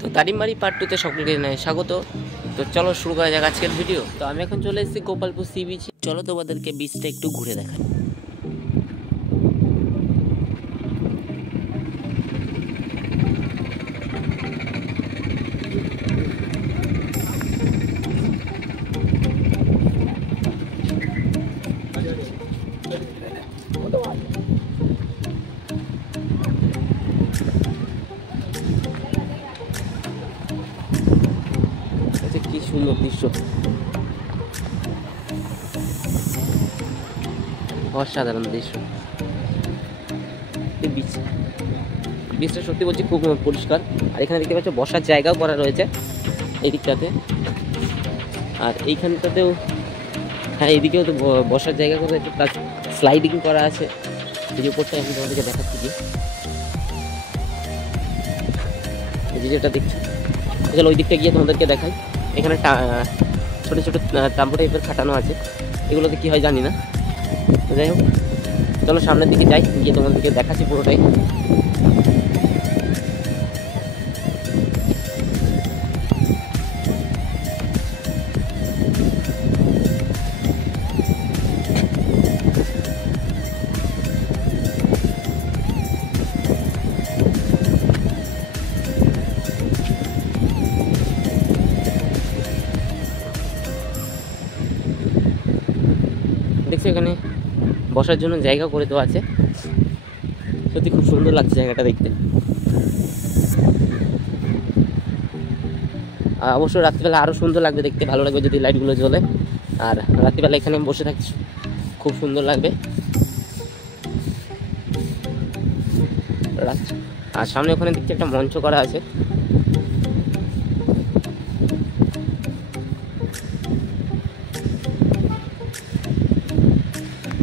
তো দারিমবাড়ি পার্ট 2 তে সকলকে স্বাগত। তো চলো শুরু করা যাক আজকের ভিডিও। তো আমি এখন চলে এসেছি গোপালপুর সি বিচে। চলো তোমাদেরকে বিচটা একটু ঘুরে দেখাই। কি সুন্দর দৃশ্য, অসাধারণ দৃশ্য। বিচটা সত্যি বলছি খুব পরিষ্কার। আর এখানে দেখতে পাচ্ছ বসার জায়গাও করা রয়েছে এই দিকটাতে, আর এইখানটাতেও হ্যাঁ এইদিকেও তো বসার জায়গা করে একটু প্লাস স্লাইডিং করা আছে। এই যে উপরটা আমি তোমাদেরকে দেখাচ্ছি, কি এই যে যেটা দেখছো, চলো ওই দিকটা গিয়ে তোমাদেরকে দেখাই। এখানে ছোটো ছোটো টাম্পো টাইপের খাটানো আছে, এগুলোতে কী হয় জানি না। যাই হোক চলো সামনের দিকে যাই, গিয়ে তোমাদেরকে দেখাচ্ছি পুরোটাই। দেখছো এখানে বসার জন্য জায়গা করে দেওয়া আছে, সত্যি খুব সুন্দর লাগছে জায়গাটা দেখতে। অবশ্য রাত্রিবেলা আরও সুন্দর লাগবে দেখতে, ভালো লাগবে যদি লাইটগুলো জ্বলে। আর রাত্রিবেলা এখানে বসে থাকছি খুব সুন্দর লাগবে। আর সামনে ওখানে দেখছি একটা মঞ্চ করা আছে।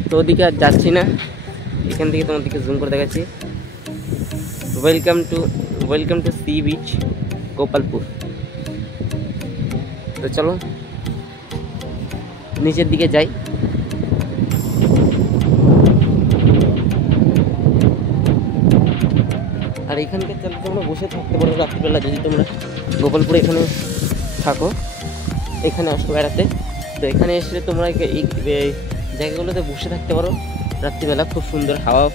তো ওদিকে আর যাচ্ছি না, এখান থেকে তোমাদেরকে জুম করে দেখাচ্ছি। Welcome to sea beach Gopalpur. তো চলো নিচের দিকে যাই। আর এখানকার চালে তোমরা বসে থাকতে পারো রাত্রিবেলা, যদি তোমরা গোপালপুরে এখানে থাকো, এখানে আসো বেড়াতে। তো এখানে এসে তোমরা এই জায়গাগুলোতে বসে থাকতে পারো রাত্রিবেলা, খুব সুন্দর হাওয়া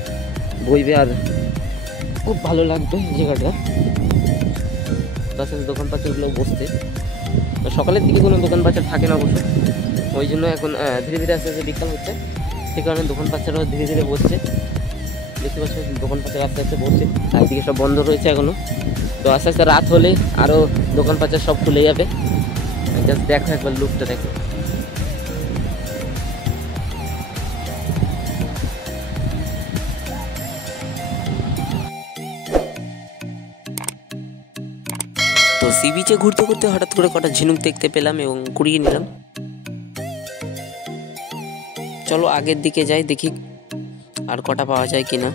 বইবে আর খুব ভালো লাগবে এই জায়গাটা। তাছাড়া দোকানপাটগুলো বসতে, তো সকালের দিকে কোনো দোকানপাট থাকে না অবশ্য, ওই জন্য এখন ধীরে ধীরে আস্তে আস্তে বিকাল হচ্ছে, সেই কারণে দোকানপাটরাও ধীরে ধীরে বসছে। দেখতে পাচ্ছ দোকানপাট আস্তে আস্তে বসছে, চারিদিকে সব বন্ধ রয়েছে এখনো। তো আস্তে আস্তে রাত হলে আরও দোকানপাট সব খুলে যাবে। জাস্ট দেখো একবার লুকটা দেখো। তো সি বিচে ঘুরতে ঘুরতে হঠাৎ করে কটা ঝিনুক দেখতে পেলাম এবং কুড়িয়ে নিলাম। চলো আগের দিকে যাই, দেখি আর কটা পাওয়া যায় কিনা।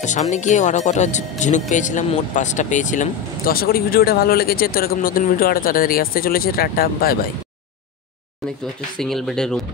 তো সামনে গিয়ে আরও কটা ঝিনুক পেয়েছিলাম, মোট 5টা পেয়েছিলাম। তো আশা করি ভিডিওটা ভালো লেগেছে। তো এরকম নতুন ভিডিও আরও তাড়াতাড়ি আসতে চলেছে। Tata bye bye. দেখতে পাচ্ছ সিঙ্গেল বেডের রুম।